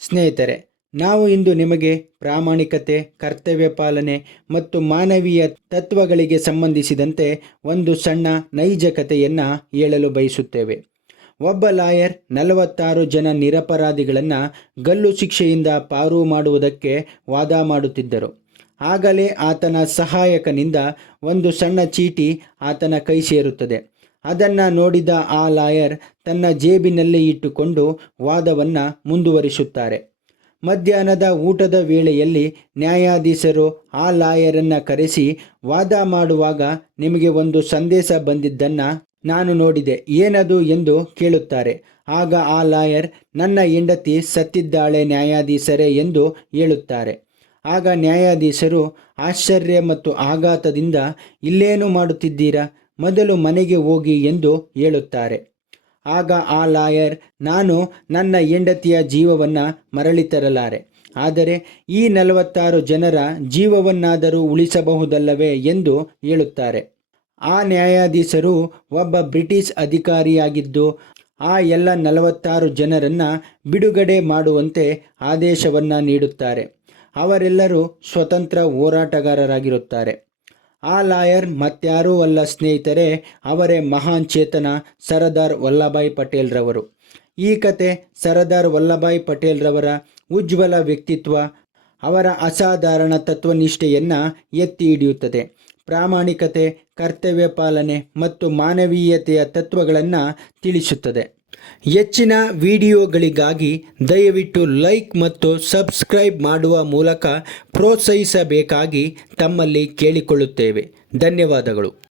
ಸ್ನೇಹಿತರೆ, ನಾವು ಇಂದು ನಿಮಗೆ ಪ್ರಾಮಾಣಿಕತೆ, ಕರ್ತವ್ಯ ಪಾಲನೆ ಮತ್ತು ಮಾನವೀಯ ತತ್ವಗಳಿಗೆ ಸಂಬಂಧಿಸಿದಂತೆ ಒಂದು ಸಣ್ಣ ನೈಜ ಕಥೆಯನ್ನು ಹೇಳಲು ಬಯಸುತ್ತೇವೆ. ಒಬ್ಬ ಲಾಯರ್ 46 ಜನ ನಿರಪರಾಧಿಗಳನ್ನು ಗಲ್ಲು ಶಿಕ್ಷೆಯಿಂದ ಪಾರು ಮಾಡುವುದಕ್ಕೆ ವಾದ ಮಾಡುತ್ತಿದ್ದರು. ಆಗಲೇ ಆತನ ಸಹಾಯಕನಿಂದ ಒಂದು ಸಣ್ಣ ಚೀಟಿ ಆತನ ಕೈ ಸೇರುತ್ತದೆ. ಅದನ್ನು ನೋಡಿದ ಆ ಲಾಯರ್ ತನ್ನ ಜೇಬಿನಲ್ಲಿ ಇಟ್ಟುಕೊಂಡು ವಾದವನ್ನು ಮುಂದುವರಿಸುತ್ತಾರೆ. ಮಧ್ಯಾಹ್ನದ ಊಟದ ವೇಳೆಯಲ್ಲಿ ನ್ಯಾಯಾಧೀಶರು ಆ ಲಾಯರನ್ನು ಕರೆಸಿ, ವಾದ ಮಾಡುವಾಗ ನಿಮಗೆ ಒಂದು ಸಂದೇಶ ಬಂದಿದ್ದನ್ನು ನಾನು ನೋಡಿದೆ, ಏನದು ಎಂದು ಕೇಳುತ್ತಾರೆ. ಆಗ ಆ ಲಾಯರ್, ನನ್ನ ಹೆಂಡತಿ ಸತ್ತಿದ್ದಾಳೆ ನ್ಯಾಯಾಧೀಶರೇ ಎಂದು ಹೇಳುತ್ತಾರೆ. ಆಗ ನ್ಯಾಯಾಧೀಶರು ಆಶ್ಚರ್ಯ ಮತ್ತು ಆಘಾತದಿಂದ, ಇಲ್ಲೇನು ಮಾಡುತ್ತಿದ್ದೀರಾ, ಮೊದಲು ಮನೆಗೆ ಹೋಗಿ ಎಂದು ಹೇಳುತ್ತಾರೆ. ಆಗ ಆ ಲಾಯರ್, ನಾನು ನನ್ನ ಹೆಂಡತಿಯ ಜೀವವನ್ನು ಮರಳಿ ತರಲಾರೆ, ಆದರೆ ಈ 46 ಜನರ ಜೀವವನ್ನಾದರೂ ಉಳಿಸಬಹುದಲ್ಲವೇ ಎಂದು ಹೇಳುತ್ತಾರೆ. ಆ ನ್ಯಾಯಾಧೀಶರು ಒಬ್ಬ ಬ್ರಿಟಿಷ್ ಅಧಿಕಾರಿಯಾಗಿದ್ದು ಆ ಎಲ್ಲ 46 ಜನರನ್ನು ಬಿಡುಗಡೆ ಮಾಡುವಂತೆ ಆದೇಶವನ್ನು ನೀಡುತ್ತಾರೆ. ಅವರೆಲ್ಲರೂ ಸ್ವತಂತ್ರ ಹೋರಾಟಗಾರರಾಗಿರುತ್ತಾರೆ. ಆ ಲಾಯರ್ ಮತ್ಯಾರೂ ಅಲ್ಲ ಸ್ನೇಹಿತರೆ, ಅವರೇ ಮಹಾನ್ ಚೇತನ ಸರ್ದಾರ್ ವಲ್ಲಭಾಯ್ ಪಟೇಲ್ರವರು. ಈ ಕತೆ ಸರ್ದಾರ್ ವಲ್ಲಭಾಯ್ ಪಟೇಲ್ರವರ ಉಜ್ವಲ ವ್ಯಕ್ತಿತ್ವ, ಅವರ ಅಸಾಧಾರಣ ತತ್ವನಿಷ್ಠೆಯನ್ನು ಎತ್ತಿ ಹಿಡಿಯುತ್ತದೆ. ಪ್ರಾಮಾಣಿಕತೆ, ಕರ್ತವ್ಯ ಪಾಲನೆ ಮತ್ತು ಮಾನವೀಯತೆಯ ತತ್ವಗಳನ್ನು ತಿಳಿಸುತ್ತದೆ. ಹೆಚ್ಚಿನ ವಿಡಿಯೋಗಳಿಗಾಗಿ ದಯವಿಟ್ಟು ಲೈಕ್ ಮತ್ತು ಸಬ್ಸ್ಕ್ರೈಬ್ ಮಾಡುವ ಮೂಲಕ ಪ್ರೋತ್ಸಾಹಿಸಬೇಕಾಗಿ ತಮ್ಮಲ್ಲಿ ಕೇಳಿಕೊಳ್ಳುತ್ತೇವೆ. ಧನ್ಯವಾದಗಳು.